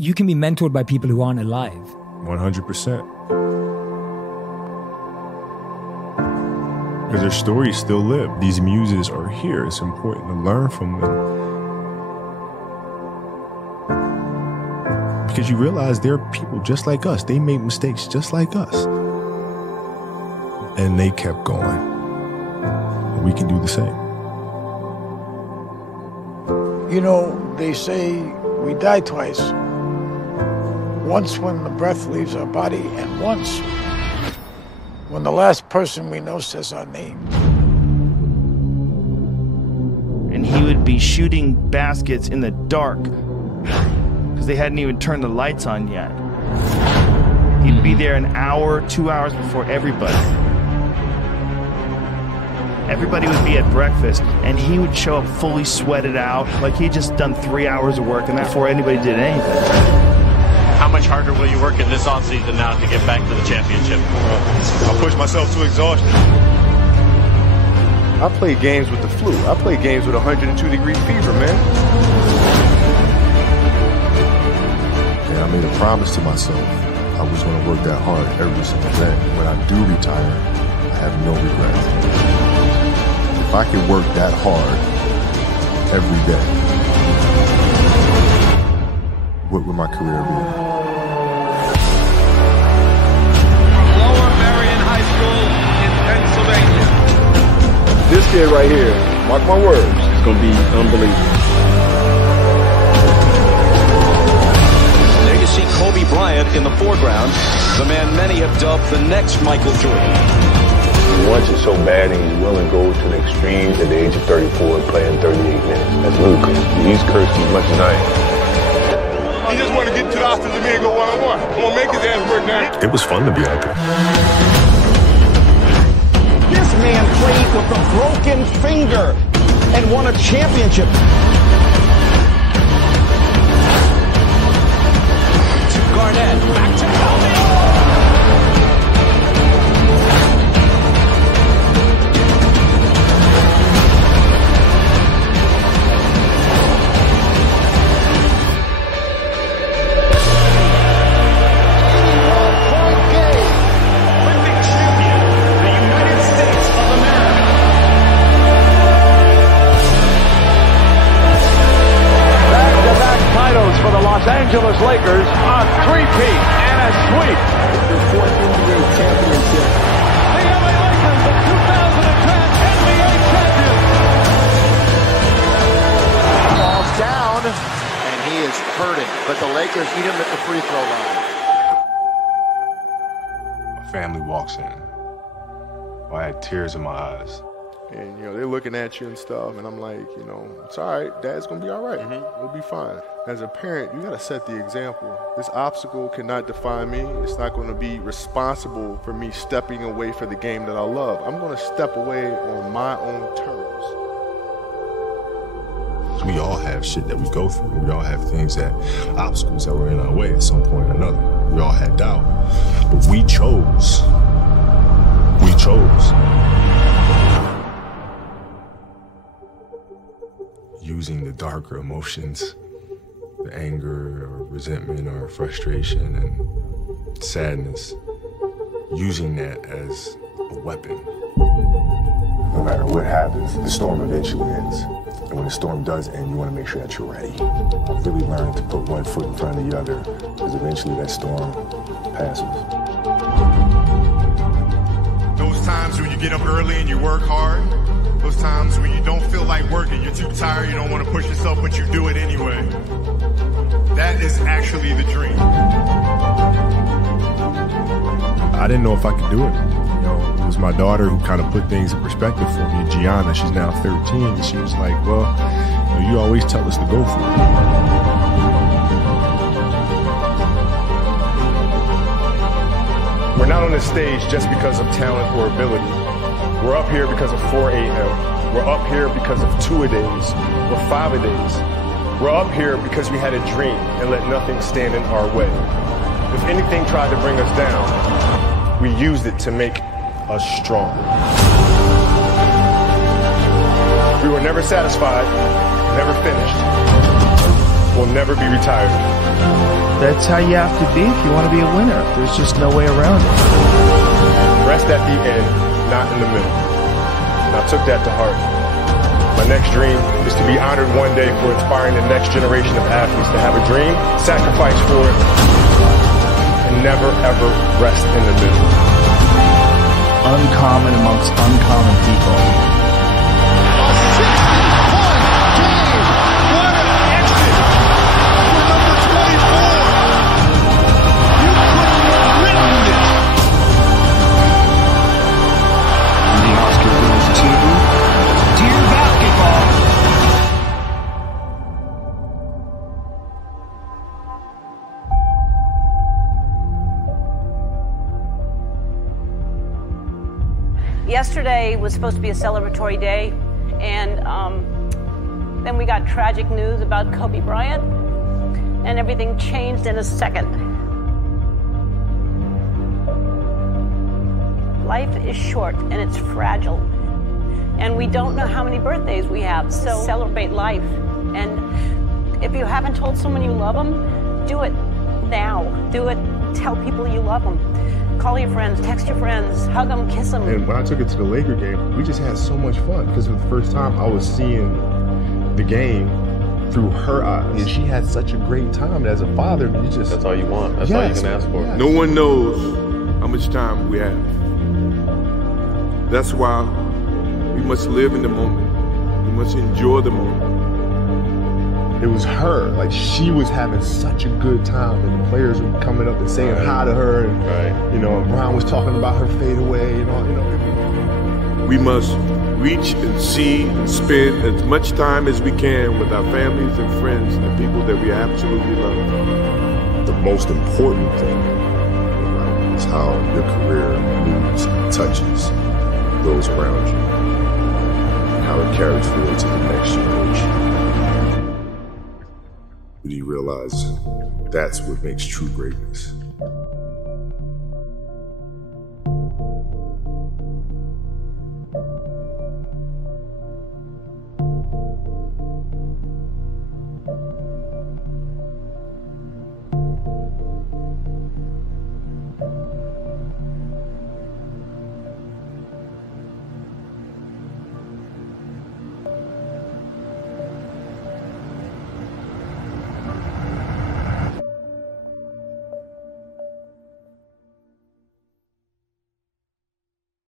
you can be mentored by people who aren't alive. 100%. Because their stories still live. These muses are here. It's important to learn from them. Because you realize they're people just like us. They made mistakes just like us. And they kept going. We can do the same. You know, they say we die twice. Once when the breath leaves our body, and once when the last person we know says our name. And he would be shooting baskets in the dark because they hadn't even turned the lights on yet. He'd be there an hour, 2 hours before everybody. Everybody would be at breakfast, and he would show up fully sweated out, like he'd just done 3 hours of work, and before anybody did anything. How much harder will you work in this offseason now to get back to the championship? I'll push myself to exhaustion. I play games with the flu. I play games with 102-degree fever, man. And I made a promise to myself I was going to work that hard every single day. When I do retire, I have no regrets. If I could work that hard every day, what would my career be? This kid right here, mark my words, it's going to be unbelievable. There you see Kobe Bryant in the foreground, the man many have dubbed the next Michael Jordan. He wants it so bad and he's willing to go to the extreme at the age of 34 playing 38 minutes. That's ludicrous. He's cursed as much as I am. He just want to get to the offensive and go one-on-one. I'm going to make his ass work now. It was fun to be out there. This man played with a broken finger and won a championship. To Garnett, back to Kobe. Angeles Lakers, a three-peat and a sweep. Their fourth NBA championship. The LA Lakers, the 2010 NBA champions. Falls down, and he is hurting. But the Lakers eat him at the free throw line. My family walks in. I had tears in my eyes. And, you know, they're looking at you and stuff, and I'm like, you know, it's all right. Dad's going to be all right. We'll be fine. As a parent, you got to set the example. This obstacle cannot define me. It's not going to be responsible for me stepping away for the game that I love. I'm going to step away on my own terms. We all have shit that we go through. We all have things obstacles that were in our way at some point or another. We all had doubt. But we chose. We chose. Using the darker emotions, the anger or resentment or frustration and sadness, using that as a weapon. No matter what happens, the storm eventually ends. And when the storm does end, you want to make sure that you're ready. I've really learned to put one foot in front of the other, because eventually that storm passes. Those times when you get up early and you work hard, those times when you don't feel like working, you're too tired, you don't want to push yourself, but you do it anyway. That is actually the dream. I didn't know if I could do it. You know, it was my daughter who kind of put things in perspective for me. Gianna, she's now 13, and she was like, well, you always tell us to go for it. We're not on this stage just because of talent or ability. We're up here because of 4 a.m. We're up here because of 2-a-days or 5-a-days. We're up here because we had a dream and let nothing stand in our way. If anything tried to bring us down, we used it to make us stronger. We were never satisfied, never finished. We'll never be retired. That's how you have to be if you want to be a winner. There's just no way around it. Rest at the end, not in the middle. And I took that to heart. My next dream is to be honored one day for inspiring the next generation of athletes to have a dream, sacrifice for it, and never ever rest in the middle. Uncommon amongst uncommon people. A 60-point game. What an exit for number 24. You couldn't have written this. And the Oscar goes to Dear Basketball. Yesterday was supposed to be a celebratory day, and then we got tragic news about Kobe Bryant, and everything changed in a second. Life is short and it's fragile, and we don't know how many birthdays we have, so celebrate life. And if you haven't told someone you love them, do it now. Do it. Tell people you love them. Call your friends, text your friends, hug them, kiss them. And when I took it to the Laker game, we just had so much fun because for the first time I was seeing the game through her eyes. And she had such a great time. As a father, you just... That's all you want. That's all you can ask for. No one knows how much time we have. That's why we must live in the moment. We must enjoy the moment. It was her. Like, she was having such a good time, and the players were coming up and saying hi to her, and you know, Bryant was talking about her fadeaway and all. You know, we must reach and see and spend as much time as we can with our families and friends and the people that we absolutely love. The most important thing is how your career moves and touches those around you, and how it carries forward to the next generation. Do you realize that's what makes true greatness?